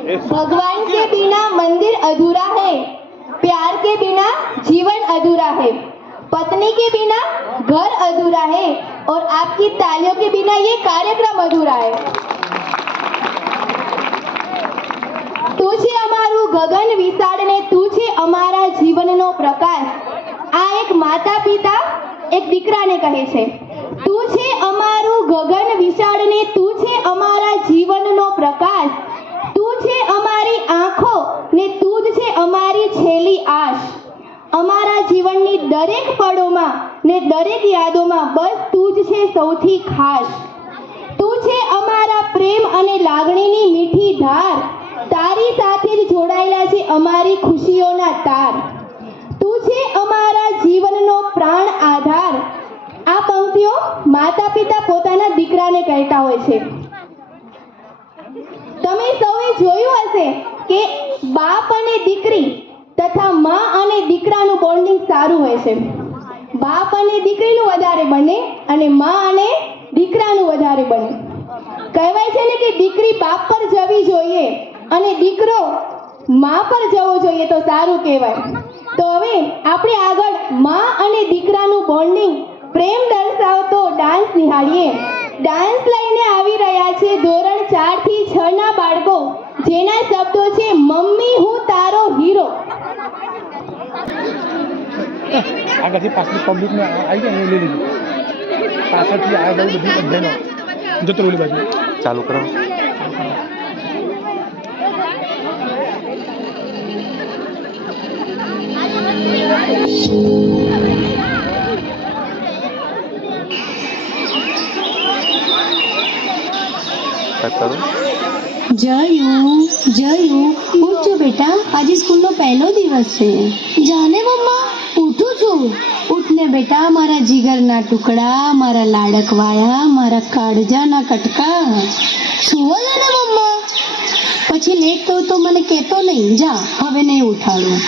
भगवान के बिना मंदिर अधूरा है, प्यार के बिना जीवन अधूरा है, पत्नी के बिना घर अधूरा है और आपकी तालियों के बिना ये कार्यक्रम अधूरा है। તું છે અમારું ગગન વિશાળ ને તું છે અમારા જીવનનો પ્રકાશ। આ એક માતા પિતા એક દીકરાને કહે છે, તું છે અમારું ગગન વિશાળ ને તું છે અમારા જીવનનો પ્રકાશ, તું છે અમારી આંખો ને તું જ છે અમારી છેલ્લી આશ। અમારા જીવનની દરેક પળોમાં ને દરેક યાદોમાં બસ તું જ છે સૌથી ખાસ। તું છે અમારા પ્રેમ અને લાગણીની મીઠી ધાર, તારી સાથે જ જોડાયેલા છે અમારી ખુશીઓના તાર। તું છે અમારા જીવનનો પ્રાણ આધાર। આ પંક્તિઓ માતા પિતા પોતાના દીકરાને કહેતા હોય છે। તમે સૌએ જોયું હશે કે બાપ અને દીકરી તથા માં અને દીકરાનું બોન્ડિંગ સારું હોય છે। બાપ અને દીકરીનું વધારે બને અને માં અને દીકરાનું વધારે બને। કહેવાય છે ને કે દીકરી બાપ પર જવી જોઈએ અને દીકરો માં પર જવો જોઈએ તો સારું કહેવાય। તો હવે આપણે આગળ માં અને દીકરાનું બોન્ડિંગ પ્રેમ દર્શાવતો ડાન્સ નિહાળીએ। ડાન્સ લઈને આવી રહ્યા છે ધોરણ 4 થી 6 ના બાળકો, જેના શબ્દો છે મમ્મી હું તારો હીરો। આગળથી પાછળ પબ્લિકને આવી જાય લઈ લીધું, પાછળથી આ બહુ બધી અધ્યયનો જતો ઓલી બાજુ ચાલુ કરો। જયુ ઉઠજો બેટા, આજે સ્કૂલનો પહેલો દિવસ છે। જાને મમ્મા ઉઠું છું। ઉઠને બેટા મારા જીગરના ટુકડા, મારા લાડકવાળા, મારા કાળજાના કટકા। સુવા જાને મમ્મા, પછી લેટ થયું તો મને કહેતો નહીં। જા હવે નહીં ઉઠાડું।